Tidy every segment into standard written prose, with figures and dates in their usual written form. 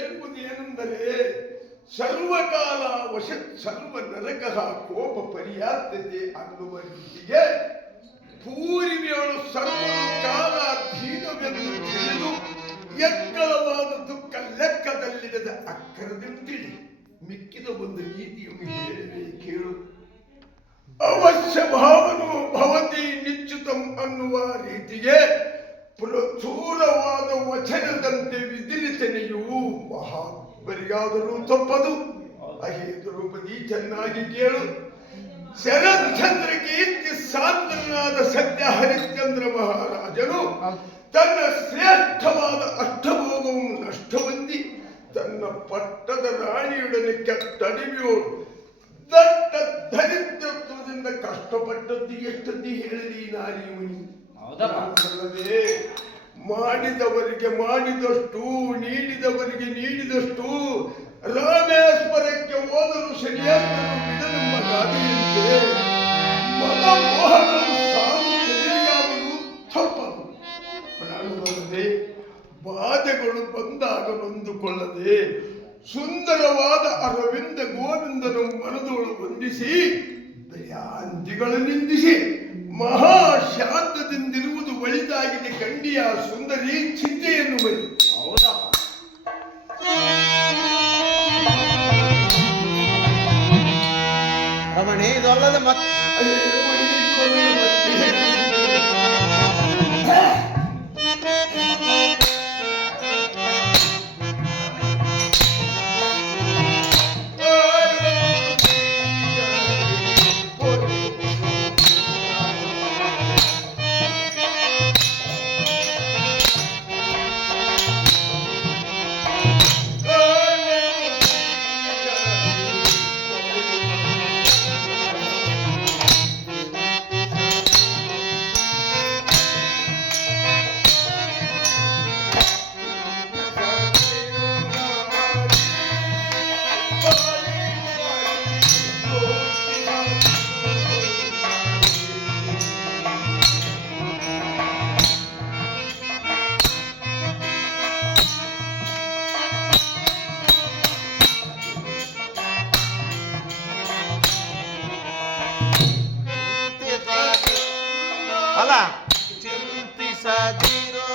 ಇರುವುದೇನೆಂದರೆ ಸರ್ವಕಾಲ ವಶ ಸರ್ವ ನರಕಃ ಕೋಪ ಪರ್ಯಾಪ್ತತೆ ಅನ್ನುವ ರೀತಿಗೆ ಪೂರ್ವಿಯಳು ಸರ್ವ ಕಾಲ ಅಧೀನವೆಂದು ತಿಳಿದು ಎಕ್ಕಳವಾದ ದುಃಖ ಲೆಕ್ಕದಲ್ಲಿಡದ ಅಕ್ಕರದಂತಿಳಿ ಮಿಕ್ಕಿದ ಒಂದು ನೀತಿಯನ್ನು ಹೇಳಿದೆ ಕೇಳು. ಅವಶ್ಯ ಭಾವನು ಭವತಿ ನಿಶ್ಚಿತಂ ಅನ್ನುವ ರೀತಿಗೆ ಪ್ರಚೂರವಾದ ವಚನದಂತೆ ವಿಧಿಲಿತನೆಯು ಮಹಾತ್ಮರಿಗಾದರೂ ತಪ್ಪದು. ಅಹೇತು ರೂಪದಿ ಚೆನ್ನಾಗಿ ಕೇಳು. ಶರತ್ಚಂದ್ರ ಕೀರ್ತಿ ಸಾಂದ್ರನಾದ ಸತ್ಯ ಹರಿಶ್ಚಂದ್ರ ಮಹಾರಾಜನು ತನ್ನ ಶ್ರೇಷ್ಠವಾದ ಅಷ್ಟಭೋಗವನ್ನು ನಷ್ಟಹೊಂದಿ ತನ್ನ ಪಟ್ಟದ ರಾಣಿಯೊಡನೆ ಕೆಟ್ಟಡಿಮೆಯೋಳು ದಟ್ಟ ದರಿದ್ರತ್ವದಿಂದ ಕಷ್ಟಪಟ್ಟದ್ದು ಎಷ್ಟದ್ದಿ ಹೇಳಲಿ ನಾರಿಮಣಿ. ಅಲ್ಲದೆ ಮಾಡಿದವರಿಗೆ ಮಾಡಿದಷ್ಟು ನೀಡಿದವರಿಗೆ ನೀಡಿದಷ್ಟು ರಾಮೇಶ್ವರಕ್ಕೆ ಹೋದರೂ ಶನಿಯೇಶ್ವರನು ಬಿಡನೆಂಬ ಗಾದೆಯಂತೆ ಮನಮೋಹನನು ಸಾವು ಎದುರಿಗಾಗಲು ತಪ್ಪದು. ಪ್ರಾಣವಲ್ಲದೆ ಬಾಧೆಗಳು ಬಂದಾಗ ನೊಂದುಕೊಳ್ಳದೆ ಸುಂದರವಾದ ಅರವಿಂದ ಗೋವಿಂದನು ಮನದೋಳು ವಂದಿಸಿ ದಯಾಂತಿಗಳು ನಿಂದಿಸಿ ಮಹಾಶಾಂತದಿಂದಿರುವುದು ಒಳಿತಾಗಿದೆ ಕಂಡಿಯ ಸುಂದರಿ ಚಿಂತೆಯನ್ನು ಬರಿ. ರಮಣಿ ಇದಲ್ಲದೆ ಮತ್ತೆ ಅಲ್ಲ ಚಿಂತಿಸದಿರೋ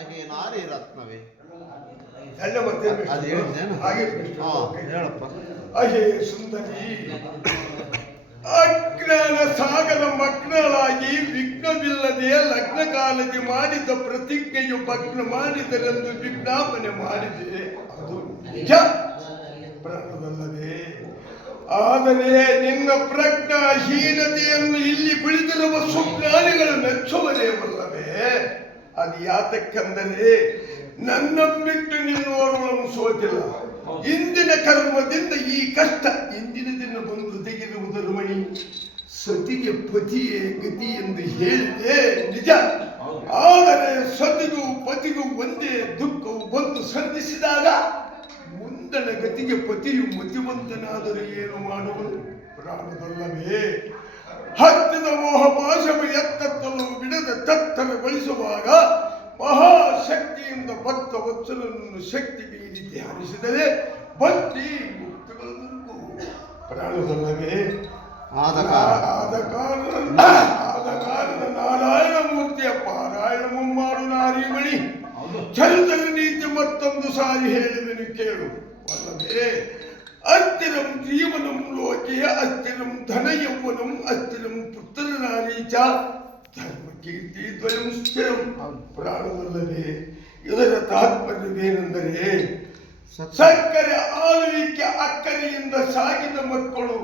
ಹಾಗೆ ನಾರಿ ರತ್ನವೇ ಅಲ್ಲ ಮತ್ತೆ ಅದು ಹೇಳಿದ್ದೇನು? ಹಾಗೆ ಹಾ ಹೇಳಪ್ಪ. ಅಹೇ ಸುಂದರಿ, ಅಜ್ಞಾನ ಸಾಗರ ಮಗ್ನಳಾಗಿ ವಿಘ್ನವಿಲ್ಲದೆ ಲಗ್ನ ಕಾಲಕ್ಕೆ ಮಾಡಿದ ಪ್ರತಿಜ್ಞೆಯು ಭಗ್ನ ಮಾಡಿದರೆಂದು ವಿಜ್ಞಾಪನೆ ಮಾಡಿದೆ. ಅದು ನಿಜ ಪ್ರಾಣವಲ್ಲವೇ? ಆದರೆ ನಿನ್ನ ಪ್ರಜ್ಞಾಹೀನತೆಯನ್ನು ಇಲ್ಲಿ ಕುಳಿತಿರುವ ಸುಜ್ಞಾನಿಗಳು ಮೆಚ್ಚುವರೇವಲ್ಲವೇ? ಅದು ಯಾತಕ್ಕೆಂದರೆ ನನ್ನ ಬಿಟ್ಟು ನಿನ್ನೋರ್ವನು ಸೋತಿಲ್ಲ. ಇಂದಿನ ಕರ್ಮದಿಂದ ಈ ಕಷ್ಟ ಇಂದಿನ ದಿನ ಬಂದು ತೆಗೆದುವುದರ ಮಣಿ. ಸತಿಗೆ ಪತಿಯೇ ಗತಿ ಎಂದು ಹೇಳಿದೆ ನಿಜ. ಆದರೆ ಸತಿಗೂ ಪತಿಗೂ ಒಂದೇ ದುಃಖವು ಬಂದು ಸಂಧಿಸಿದಾಗ ಮುಂದಣ ಗತಿಗೆ ಪತಿಯು ಮತಿವಂತನಾದರೂ ಏನು ಮಾಡುವನು? ಪ್ರಾಣದಲ್ಲವೇ? ಹತ್ತಿದ ಮೋಹ ಪಾಶವು ಎತ್ತತ್ತಲು ಬಿಡದ ತತ್ತರಗೊಳಿಸುವಾಗ ಮಹಾಶಕ್ತಿಯಿಂದ ಭಕ್ತ ವತ್ಸಲನನ್ನು ಶಕ್ತಿ ಮೀರಿ ಧ್ಯಾನಿಸಿದರೆ ಭಕ್ತಿ ಮುಕ್ತಿಗಳು ಪ್ರಾಣದಲ್ಲವೇ? ಆದ ಕಾರಣ ನಾರಾಯಣ ಮೂರ್ತಿಯ ಪಾರಾಯಣ ಮಾಡು ನಾರಿಮಣಿ. ಚರಿತದ ನೀತಿ ಮತ್ತೊಂದು ಸಾರಿ ಹೇಳುವೆನು ಕೇಳು ಅಲ್ಲವೇ? ಅಸ್ಥಿರಂ ಜೀವನಂ ಲೋಕೆಯ ಅಸ್ಥಿರಂ ಧನ ಯೌವನಂ ಅಸ್ಥಿರಂ ಪುತ್ರ ನಾರೀಚ ಧರ್ಮ ಕೀರ್ತಿ ದ್ವಯಂ ಸ್ಥಿರಂ. ಪ್ರಾಣವಲ್ಲವೇ? ಇದರ ತಾತ್ಪರ್ಯವೇನೆಂದರೆ ಸಕ್ಕರೆ ಆಳುವಿಕೆ ಅಕ್ಕರೆಯಿಂದ ಸಾಗಿದ ಮಕ್ಕಳು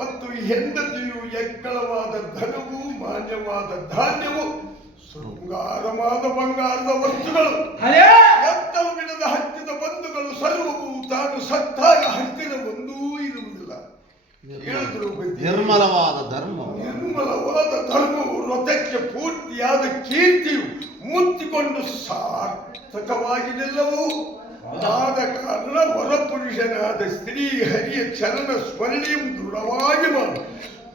ಮತ್ತು ಹೆಂಡತಿಯು ಎಕ್ಕಳವಾದ ಧನವು ಮಾನ್ಯವಾದ ಧಾನ್ಯವು ಶೃಂಗಾರವಾದ ಬಂಗಾರದ ವಸ್ತುಗಳು ಎತ್ತಲು ಬಿಡದ ಹತ್ತಿದ ಬಂಧುಗಳು ಸರ್ವವು ತಾನು ಸತ್ತಾಗ ಹತ್ತಿರ ಒಂದೂ ಇರುವುದಿಲ್ಲ. ನಿರ್ಮಲವಾದ ಧರ್ಮವು ವ್ರತಕ್ಕೆ ಪೂರ್ತಿಯಾದ ಕೀರ್ತಿಯು ಮುತ್ತಿಕೊಂಡು ಸಾರ್ಥಕವಾಗಿ ನಿಲ್ಲವು. ಆದ ಕಾರಣ ವರಪುರುಷನಾದ ಸ್ತ್ರೀ ಹರಿಯ ಚರಣ ಸ್ಮರಣೆಯು ದೃಢವಾಗಿ ಮಾಡು.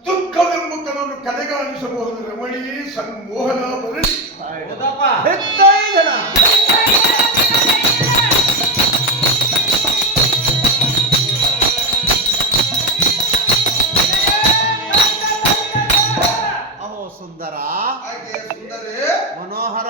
ದುಃಖವೆಂಬ ಕನನ್ನು ಕಡೆಗಾಣಿಸಬಹುದು ರಮಣಿಯೇ ಸನ್ಮೋಹನ ಬರಲಿ. ಅಹೋ ಸುಂದರ, ಹಾಗೆ ಸುಂದರೇ ಮನೋಹರ,